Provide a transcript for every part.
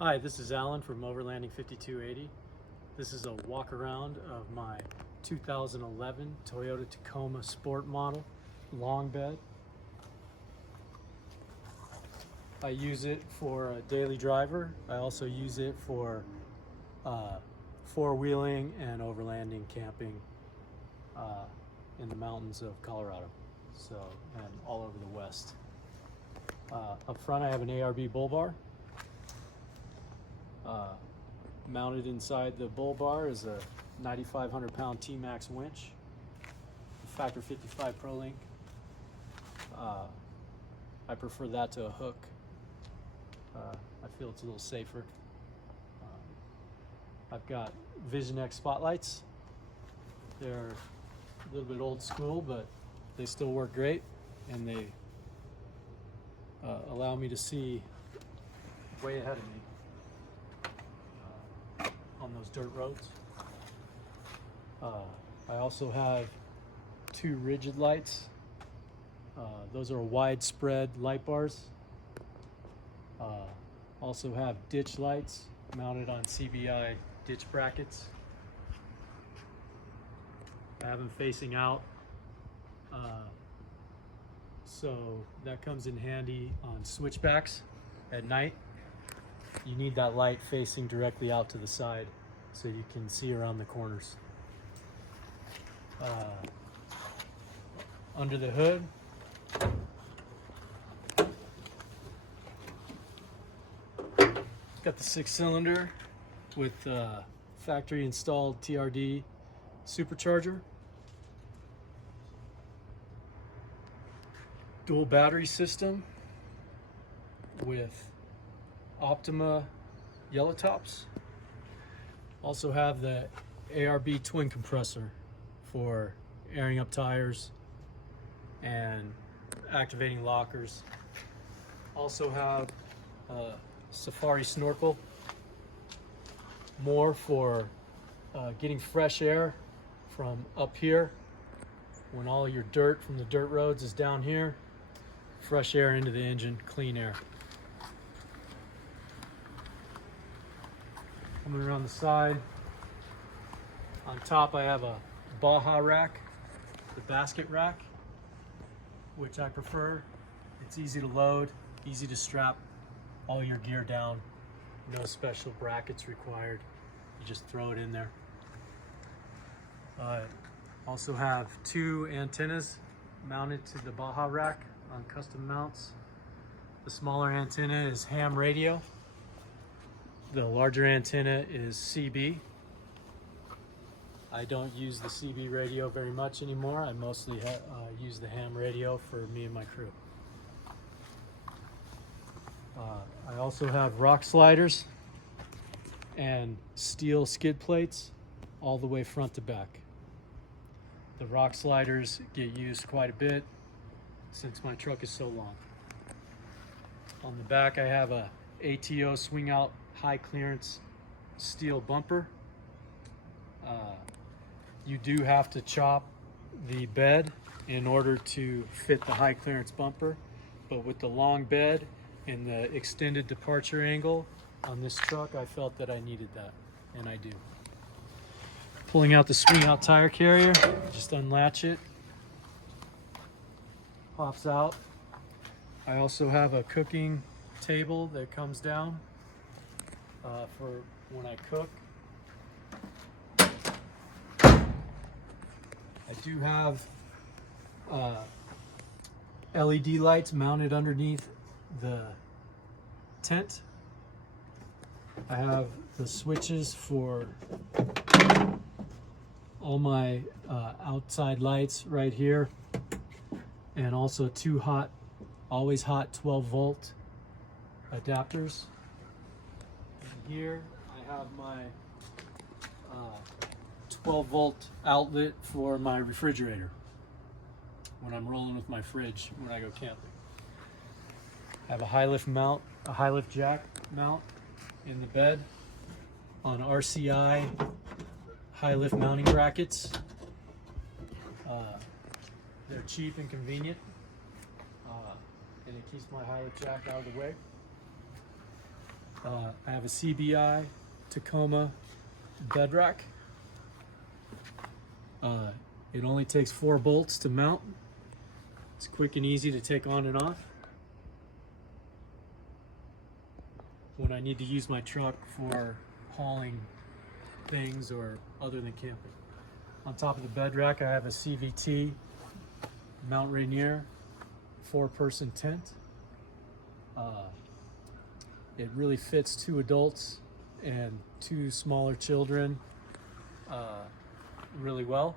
Hi, this is Alan from Overlanding 5280. This is a walk around of my 2011 Toyota Tacoma Sport model long bed. I use it for a daily driver. I also use it for four-wheeling and overlanding camping in the mountains of Colorado, and all over the West. Up front I have an ARB bull bar. Mounted inside the bull bar is a 9,500 pound T-Max winch, Factor 55 Pro Link. I prefer that to a hook. I feel it's a little safer. I've got Vision X spotlights. They're a little bit old school, but they still work great, and they allow me to see way ahead of me on those dirt roads. I also have two rigid lights. Those are widespread light bars. Also have ditch lights mounted on CBI ditch brackets. I have them facing out, so that comes in handy on switchbacks at night. You need that light facing directly out to the side so you can see around the corners. Under the hood, got the 6-cylinder with factory installed TRD supercharger, dual battery system with Optima yellow tops. Also have the ARB twin compressor for airing up tires and activating lockers. Also have a Safari snorkel, more for getting fresh air from up here when all your dirt from the dirt roads is down here. Fresh air into the engine, clean air. Coming around the side, on top I have a Baja rack, the basket rack, which I prefer. It's easy to load, easy to strap all your gear down. No special brackets required. You just throw it in there. Also have two antennas mounted to the Baja rack on custom mounts. The smaller antenna is ham radio. The larger antenna is CB. I don't use the CB radio very much anymore. I mostly use the ham radio for me and my crew. I also have rock sliders and steel skid plates all the way front to back. The rock sliders get used quite a bit since my truck is so long. On the back I have a ATO swing out high clearance steel bumper. You do have to chop the bed in order to fit the high clearance bumper, but with the long bed and the extended departure angle on this truck, I felt that I needed that, and I do. Pulling out the swing out tire carrier, just unlatch it, pops out. I also have a cooking table that comes down for when I cook. I do have LED lights mounted underneath the tent. I have the switches for all my outside lights right here, and also two always hot 12-volt adapters. And here I have my 12-volt outlet for my refrigerator when I'm rolling with my fridge when I go camping. I have a high lift mount, a high lift jack mount in the bed on RCI high lift mounting brackets. They're cheap and convenient, and it keeps my high lift jack out of the way. I have a CBI Tacoma bed rack. It only takes 4 bolts to mount. It's quick and easy to take on and off. When I need to use my truck for hauling things or other than camping. On top of the bed rack, I have a CVT Mount Rainier 4-person tent. It really fits 2 adults and 2 smaller children really well.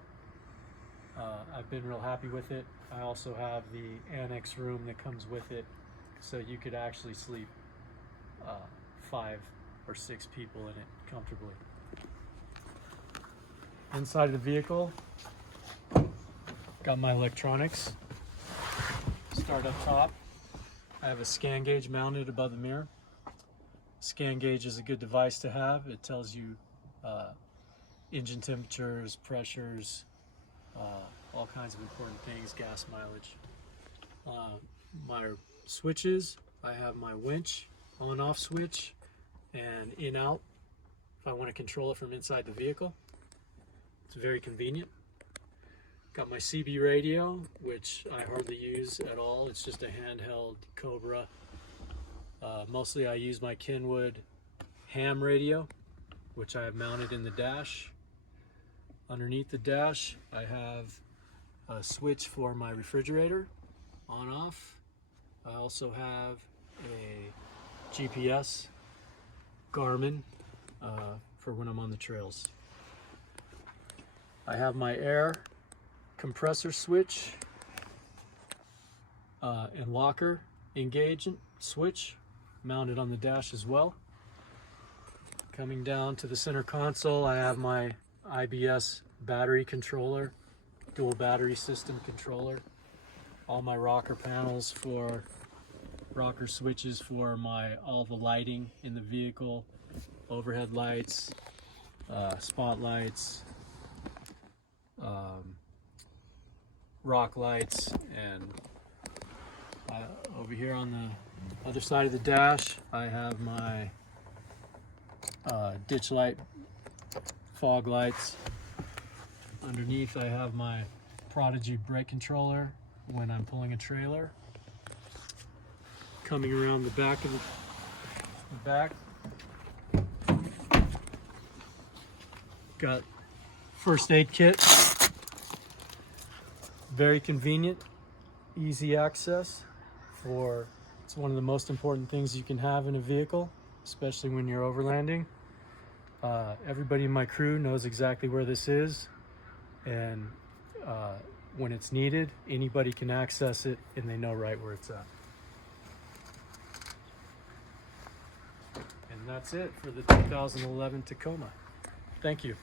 I've been real happy with it. I also have the annex room that comes with it, so you could actually sleep 5 or 6 people in it comfortably. Inside of the vehicle, got my electronics. Start up top. I have a scan gauge mounted above the mirror. Scan gauge is a good device to have. It tells you engine temperatures, pressures, all kinds of important things, gas mileage. My switches, I have my winch on-off switch and in-out if I want to control it from inside the vehicle. It's very convenient. Got my CB radio, which I hardly use at all. It's just a handheld Cobra. Mostly I use my Kenwood ham radio, which I have mounted in the dash. Underneath the dash, I have a switch for my refrigerator, on off. I also have a GPS Garmin for when I'm on the trails. I have my air compressor switch and locker engagement switch mounted on the dash as well. Coming down to the center console, I have my IBS battery controller, dual battery system controller. All my rocker panels for rocker switches for all the lighting in the vehicle, overhead lights, spotlights, rock lights, and over here on the other side of the dash, I have my ditch light, fog lights. Underneath, I have my Prodigy brake controller when I'm pulling a trailer. Coming around the back of the back, got first aid kit. Very convenient, easy access it's one of the most important things you can have in a vehicle, especially when you're overlanding. Everybody in my crew knows exactly where this is, and when it's needed, anybody can access it and they know right where it's at. And that's it for the 2011 Tacoma. Thank you.